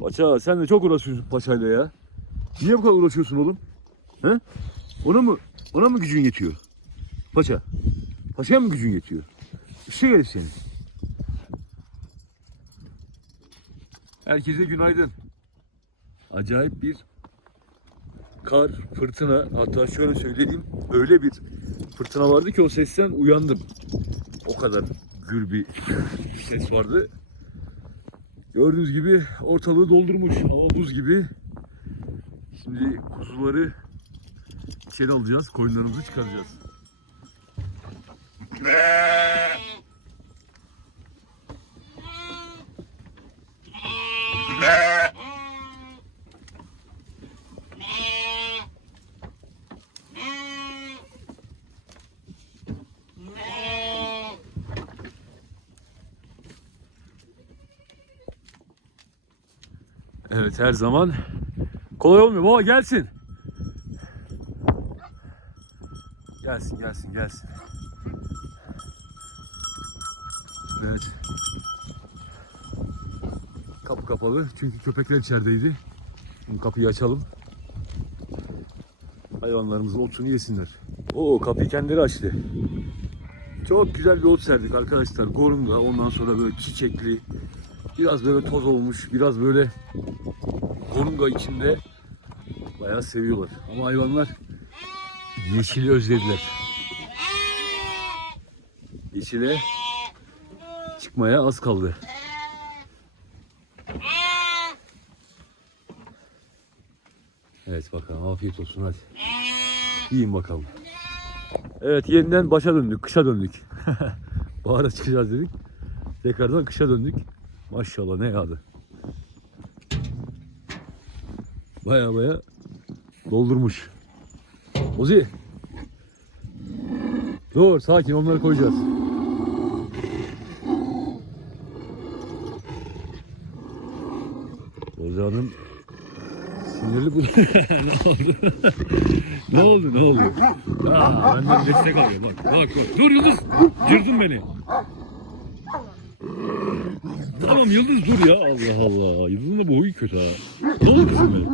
Paça sen de çok uğraşıyorsun paçayla ya. Niye bu kadar uğraşıyorsun oğlum? He? Ona mı ona mı gücün yetiyor? Paça. Paçaya mı gücün yetiyor? İşe gelir senin. Herkese günaydın. Acayip bir kar, fırtına hatta şöyle söyleyeyim öyle bir fırtına vardı ki o sesten uyandım. O kadar gür bir ses vardı. Gördüğünüz gibi ortalığı doldurmuş. Hava buz gibi. Şimdi kuzuları içeri alacağız. Koyunlarımızı çıkaracağız. Evet her zaman kolay olmuyor. Baba gelsin. Gelsin gelsin gelsin. Evet. Kapı kapalı çünkü köpekler içerideydi. Şimdi kapıyı açalım. Hayvanlarımızın otunu yesinler. Oo kapıyı kendileri açtı. Çok güzel bir ot serdik arkadaşlar. Gorunga ondan sonra böyle çiçekli. Biraz böyle toz olmuş. Biraz böyle Konga içinde bayağı seviyorlar. Ama hayvanlar yeşili özlediler. Yeşile çıkmaya az kaldı. Evet bakalım afiyet olsun hadi. Yiyin bakalım. Evet yeniden başa döndük, kışa döndük. Bahara çıkacağız dedik. Tekrardan kışa döndük. Maşallah ne yağdı. Baya baya doldurmuş. Ozi. Dur sakin onları koyacağız. Ozi Hanım sinirli bu. ne oldu? ne oldu? Ne oldu? Aa, benden destek alıyor bak. Bak bak. Dur Yıldız. Cırdın beni. Tamam Yıldız dur ya. Allah Allah. Yıldız'ın da boyu kötü ha. Oldu kızım benim?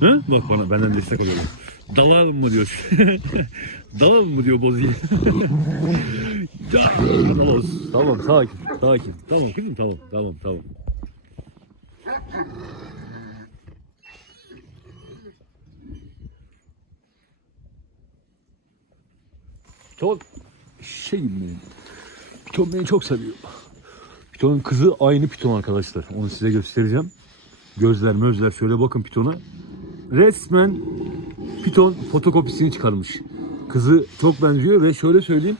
Ha? Bak bana benden destek alıyor. Dalalım mı diyor. Dalalım mı diyor Bozi. ya, tamam, tamam sakin sakin. Tamam kızım tamam tamam tamam. Çok şeyim benim. Piton beni çok seviyor. Piton'un kızı aynı Piton arkadaşlar. Onu size göstereceğim. Gözler mözler şöyle bakın Piton'a. Resmen Piton fotokopisini çıkarmış. Kızı çok benziyor ve şöyle söyleyeyim.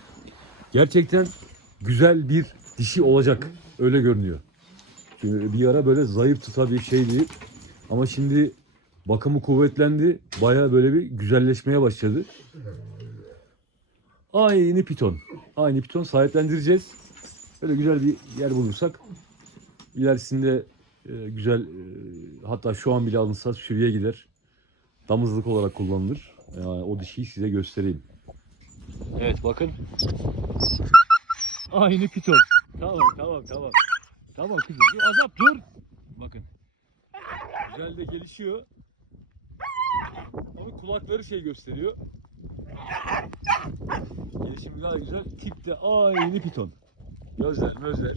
Gerçekten güzel bir dişi olacak. Öyle görünüyor. Şimdi bir ara böyle zayıf tuta bir şeydi. Ama şimdi bakımı kuvvetlendi. Baya böyle bir güzelleşmeye başladı. Aynı piton. Aynı piton sahiplendireceğiz. Böyle güzel bir yer bulursak ilerisinde e, güzel e, hatta şu an bile alınsa sürüye gider. Damızlık olarak kullanılır. Yani o dişiyi size göstereyim. Evet bakın. Aynı piton. Tamam tamam tamam. Tamam kızım. Dur, azap dur. Bakın. Güzel de gelişiyor. Ama kulakları şey gösteriyor. Gelişimi daha güzel. Tip de aynı piton. Gözler mözler.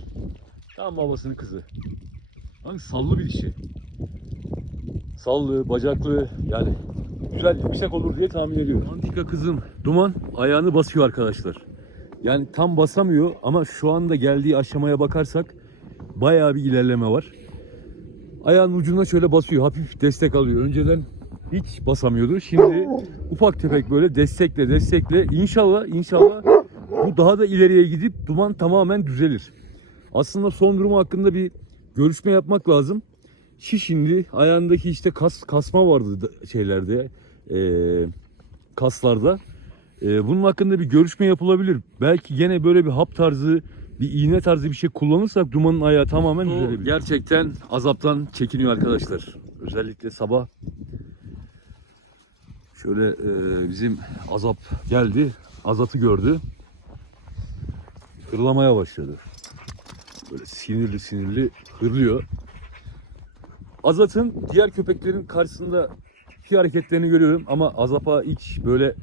Tam babasının kızı. Hangi sallı bir dişi. Sallı, bacaklı yani güzel yüksek olur diye tahmin ediyorum. Antika kızım Duman ayağını basıyor arkadaşlar. Yani tam basamıyor ama şu anda geldiği aşamaya bakarsak bayağı bir ilerleme var. Ayağının ucuna şöyle basıyor. Hafif destek alıyor. Önceden hiç basamıyordu. Şimdi ufak tefek böyle destekle destekle inşallah inşallah bu daha da ileriye gidip duman tamamen düzelir. Aslında son durumu hakkında bir görüşme yapmak lazım. Şi şimdi ayağındaki işte kas kasma vardı şeylerde eee, kaslarda. Eee, bunun hakkında bir görüşme yapılabilir. Belki gene böyle bir hap tarzı bir iğne tarzı bir şey kullanırsak dumanın ayağı tamamen düzelebilir. Gerçekten azaptan çekiniyor arkadaşlar. Özellikle sabah şöyle eee, bizim azap geldi. Azatı gördü. Hırlamaya başladı. Böyle sinirli sinirli hırlıyor. Azat'ın diğer köpeklerin karşısında ki hareketlerini görüyorum ama Azap'a hiç böyle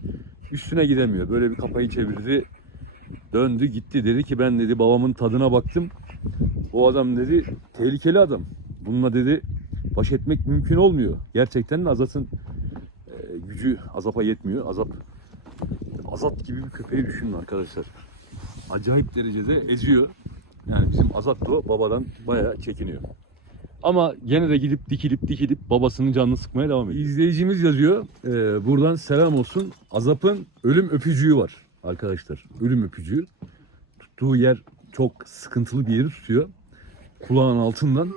üstüne gidemiyor. Böyle bir kafayı çevirdi. Döndü gitti dedi ki ben dedi babamın tadına baktım. O adam dedi tehlikeli adam. Bununla dedi baş etmek mümkün olmuyor. Gerçekten de Azat'ın e, gücü Azap'a yetmiyor. Azap Azat gibi bir köpeği düşünün arkadaşlar. Acayip derecede eziyor. Yani bizim Azat da o babadan bayağı çekiniyor. Ama gene de gidip dikilip dikilip babasının canını sıkmaya devam ediyor. İzleyicimiz yazıyor. Ee, buradan selam olsun. Azap'ın ölüm öpücüğü var arkadaşlar. Ölüm öpücüğü. Tuttuğu yer çok sıkıntılı bir yeri tutuyor. Kulağın altından.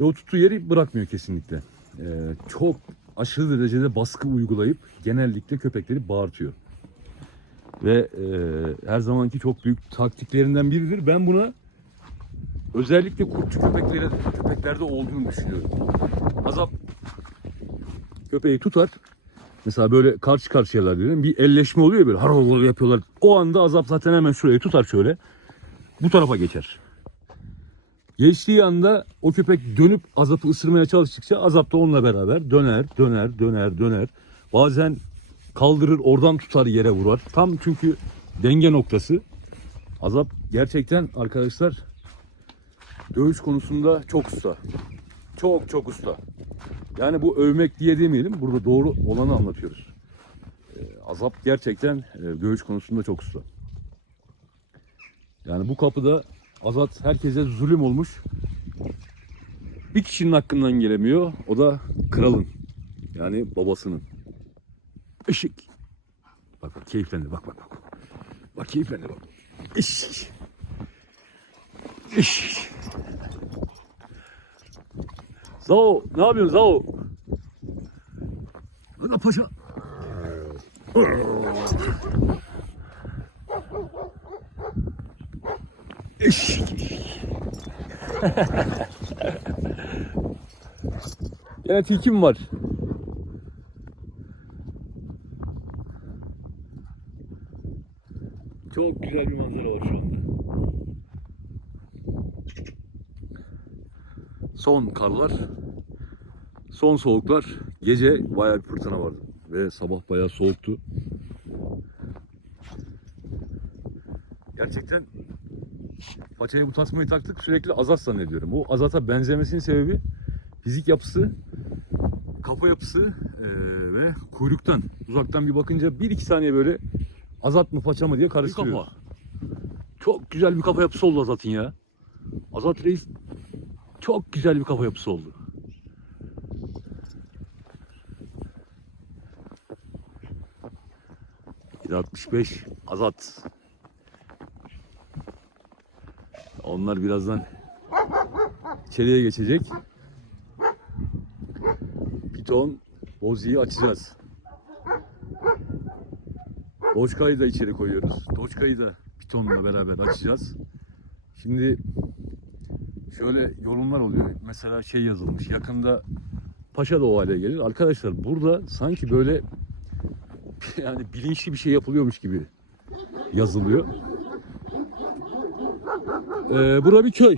Ve o tuttuğu yeri bırakmıyor kesinlikle. Ee, çok aşırı derecede baskı uygulayıp genellikle köpekleri bağırtıyor. Ve e, her zamanki çok büyük taktiklerinden biridir. Ben buna özellikle kurtçu köpeklere, köpeklerde olduğunu düşünüyorum. Azap köpeği tutar. Mesela böyle karşı karşıyalar diyelim. Bir elleşme oluyor böyle harıl yapıyorlar. O anda azap zaten hemen şurayı tutar şöyle. Bu tarafa geçer. Geçtiği anda o köpek dönüp azapı ısırmaya çalıştıkça azap da onunla beraber döner, döner, döner, döner. Bazen kaldırır oradan tutar yere vurar. Tam çünkü denge noktası. Azap gerçekten arkadaşlar dövüş konusunda çok usta. Çok çok usta. Yani bu övmek diye demeyelim. Burada doğru olanı anlatıyoruz. Ee, Azap gerçekten e, dövüş konusunda çok usta. Yani bu kapıda Azat herkese zulüm olmuş. Bir kişinin hakkından gelemiyor. O da kralın. Yani babasının. Işık. Bak bak keyiflendi. Bak bak bak. Bak keyiflendi bak. Işık. Işık. Zao ne yapıyorsun Zao? Hadi paşa. Eşek. Yine tilkim var. Çok güzel bir manzara var şu anda. Son karlar, son soğuklar. Gece bayağı bir fırtına vardı ve sabah bayağı soğuktu. Gerçekten paçaya bu tasmayı taktık sürekli azat zannediyorum. Bu azata benzemesinin sebebi fizik yapısı, kafa yapısı eee, ve kuyruktan uzaktan bir bakınca bir iki saniye böyle azat mı paça mı diye karıştırıyor. Kafa. Çok güzel bir kafa yapısı oldu Azat'ın ya. Azat Reis çok güzel bir kafa yapısı oldu. ...65 Azat. Onlar birazdan içeriye geçecek. Piton, Bozi'yi açacağız. Doçka'yı da içeri koyuyoruz. Doçka'yı da Piton'la beraber açacağız. Şimdi şöyle yorumlar oluyor. Mesela şey yazılmış. Yakında Paşa da o hale gelir. Arkadaşlar burada sanki böyle yani bilinçli bir şey yapılıyormuş gibi yazılıyor. Ee, bura bir köy.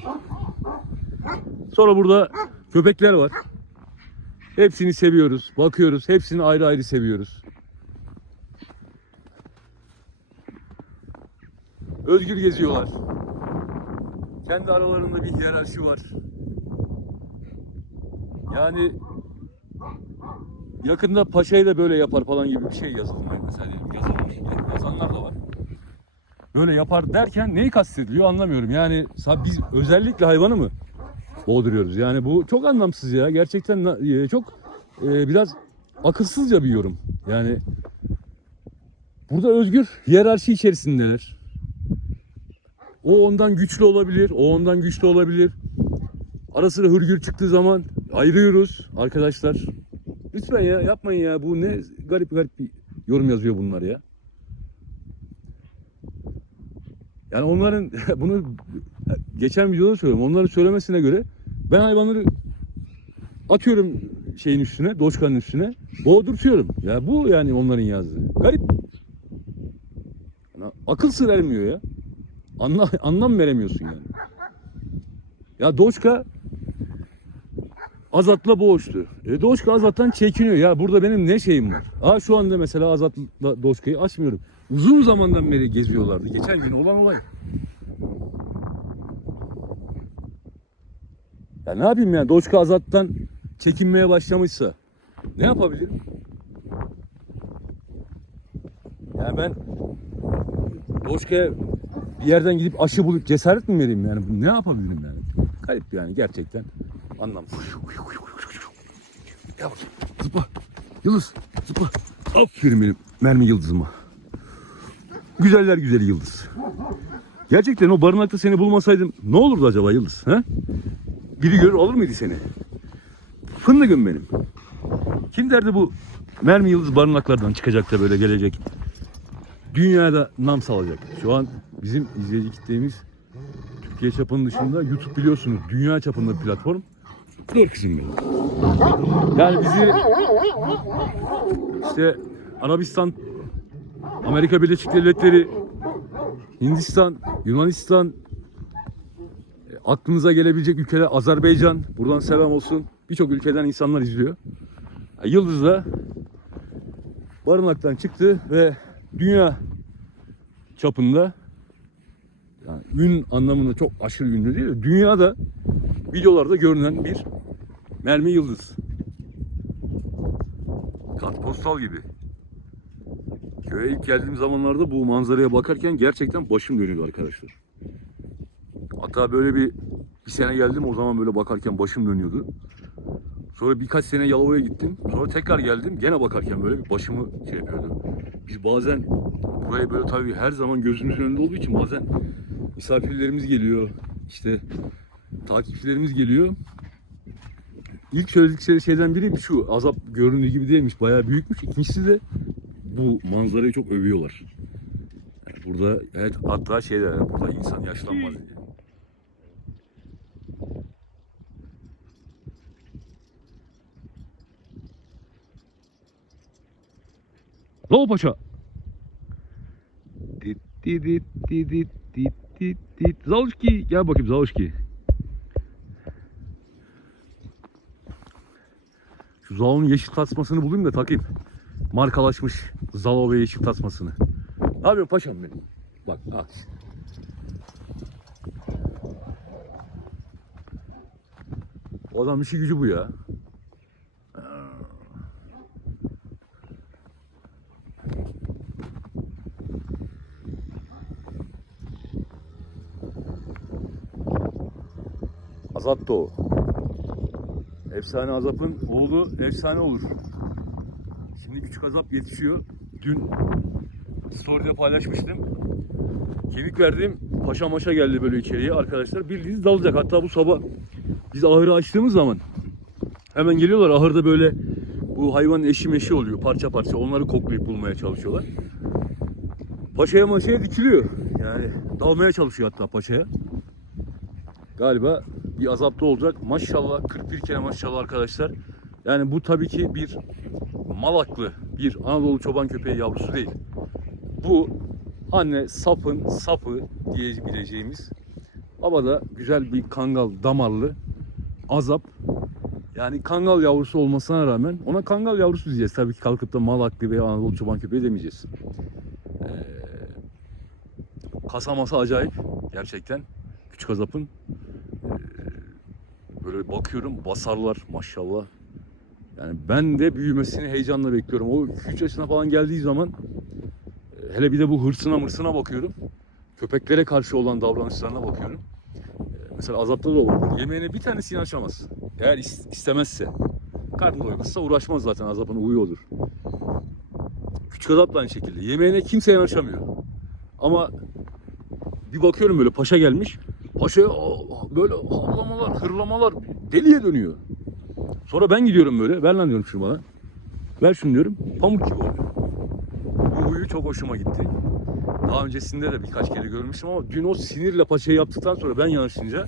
Sonra burada köpekler var. Hepsini seviyoruz, bakıyoruz. Hepsini ayrı ayrı seviyoruz. Özgür geziyorlar. Kendi aralarında bir hiyerarşi var. Yani yakında paşayı da böyle yapar falan gibi bir şey yazılmış mesela diyelim. Yazanlar da var. Böyle yapar derken neyi kastediliyor anlamıyorum. Yani biz özellikle hayvanı mı boğduruyoruz? Yani bu çok anlamsız ya. Gerçekten e, çok e, biraz akılsızca bir yorum. Yani burada özgür hiyerarşi içerisindeler. O ondan güçlü olabilir, o ondan güçlü olabilir. Ara sıra hırgür çıktığı zaman ayırıyoruz arkadaşlar. Lütfen ya yapmayın ya. Bu ne garip garip bir yorum yazıyor bunlar ya. Yani onların bunu geçen videoda söylüyorum. Onların söylemesine göre ben hayvanları atıyorum şeyin üstüne, doçkanın üstüne, boğdurtuyorum. Ya bu yani onların yazdığı. Garip. Yani akıl sır ermiyor ya. Anla, anlam veremiyorsun yani. Ya Doçka Azat'la boğuştu. E Doşka Azat'tan çekiniyor. Ya burada benim ne şeyim var? Aa şu anda mesela Azat'la Doşka'yı açmıyorum. Uzun zamandan beri geziyorlardı. Geçen gün olan olay. Ya ne yapayım ya? Doşka Azat'tan çekinmeye başlamışsa ne yapabilirim? Yani ben Doşka'ya bir yerden gidip aşı bulup cesaret mi vereyim yani? Ne yapabilirim yani? Garip yani gerçekten. Anlamsız. Bakayım. Zıpla. Yıldız. Zıpla. Aferin benim mermi yıldızıma. Güzeller güzeli yıldız. Gerçekten o barınakta seni bulmasaydım ne olurdu acaba yıldız? He? Biri görür alır mıydı seni? Fındıkım benim. Kim derdi bu mermi yıldız barınaklardan çıkacak da böyle gelecek? Dünyada nam salacak. Şu an bizim izleyici kitlemiz Türkiye çapının dışında YouTube biliyorsunuz dünya çapında bir platform. Dur kızım. Yani bizi işte Arabistan, Amerika Birleşik Devletleri, Hindistan, Yunanistan, e, aklınıza gelebilecek ülkeler Azerbaycan, buradan selam olsun. Birçok ülkeden insanlar izliyor. Ya Yıldız da barınaktan çıktı ve dünya çapında yani ün anlamında çok aşırı ünlü değil de dünyada videolarda görünen bir mermi yıldız. Kartpostal gibi. Köye ilk geldiğim zamanlarda bu manzaraya bakarken gerçekten başım dönüyordu arkadaşlar. Hatta böyle bir bir sene geldim o zaman böyle bakarken başım dönüyordu. Sonra birkaç sene Yalova'ya gittim. Sonra tekrar geldim. Gene bakarken böyle bir başımı şey yapıyordu. Biz bazen buraya böyle tabii her zaman gözümüzün önünde olduğu için bazen misafirlerimiz geliyor. İşte takipçilerimiz geliyor. İlk söyledikleri şeyden biri şu. Azap göründüğü gibi değilmiş. Bayağı büyükmüş. İkincisi de bu manzarayı çok övüyorlar. Yani burada evet hatta şey derler. Burada insan yaşlanmaz diye. Lava Paşa. Dit dit dit dit dit dit dit gel bakayım Zavuşki. Şu Zalo'nun yeşil tasmasını bulayım da takayım. Markalaşmış Zalo ve yeşil tasmasını. Ne yapıyorsun paşam benim? Bak al. O adam işi gücü bu ya. Azap da o. Efsane Azap'ın oğlu efsane olur. Şimdi küçük Azap yetişiyor. Dün story'de paylaşmıştım. Kemik verdim. Paşa maşa geldi böyle içeriye arkadaşlar. Bildiğiniz dalacak. Hatta bu sabah biz ahırı açtığımız zaman hemen geliyorlar. Ahırda böyle bu hayvanın eşi meşi oluyor parça parça. Onları koklayıp bulmaya çalışıyorlar. Paşaya maşaya dikiliyor. Yani dalmaya çalışıyor hatta paşaya. Galiba bir azapta olacak. Maşallah 41 kere maşallah arkadaşlar. Yani bu tabii ki bir malaklı bir Anadolu çoban köpeği yavrusu değil. Bu anne sapın sapı diyebileceğimiz ama da güzel bir kangal damarlı azap. Yani kangal yavrusu olmasına rağmen ona kangal yavrusu diyeceğiz. Tabii ki kalkıp da malaklı veya Anadolu çoban köpeği demeyeceğiz. Ee, kasaması acayip gerçekten. Küçük azapın böyle bakıyorum basarlar maşallah. Yani ben de büyümesini heyecanla bekliyorum. O 3 yaşına falan geldiği zaman e, hele bir de bu hırsına mırsına bakıyorum. Köpeklere karşı olan davranışlarına bakıyorum. E, Mesela azapta da olur. Yemeğine bir tanesi yanaşamaz. Eğer is- istemezse. Karnı doymazsa uğraşmaz zaten azapın uyu olur. Küçük azap da aynı şekilde. Yemeğine kimse yanaşamıyor. Ama bir bakıyorum böyle paşa gelmiş. Paşa'ya böyle havlamalar, hırlamalar deliye dönüyor. Sonra ben gidiyorum böyle. Ver lan diyorum şunu bana. Ver şunu diyorum. Pamuk gibi oluyor. Bu huyu çok hoşuma gitti. Daha öncesinde de birkaç kere görmüştüm ama dün o sinirle paşayı yaptıktan sonra ben yanaşınca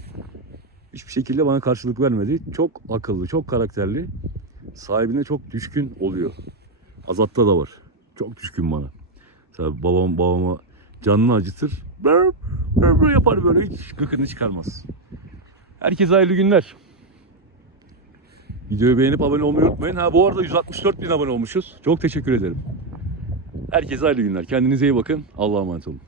hiçbir şekilde bana karşılık vermedi. Çok akıllı, çok karakterli. Sahibine çok düşkün oluyor. Azat'ta da var. Çok düşkün bana. Mesela babam babama canını acıtır. Bır yapar böyle hiç gıkını çıkarmaz. Herkese hayırlı günler. Videoyu beğenip abone olmayı unutmayın. Ha bu arada 164 bin abone olmuşuz. Çok teşekkür ederim. Herkese hayırlı günler. Kendinize iyi bakın. Allah'a emanet olun.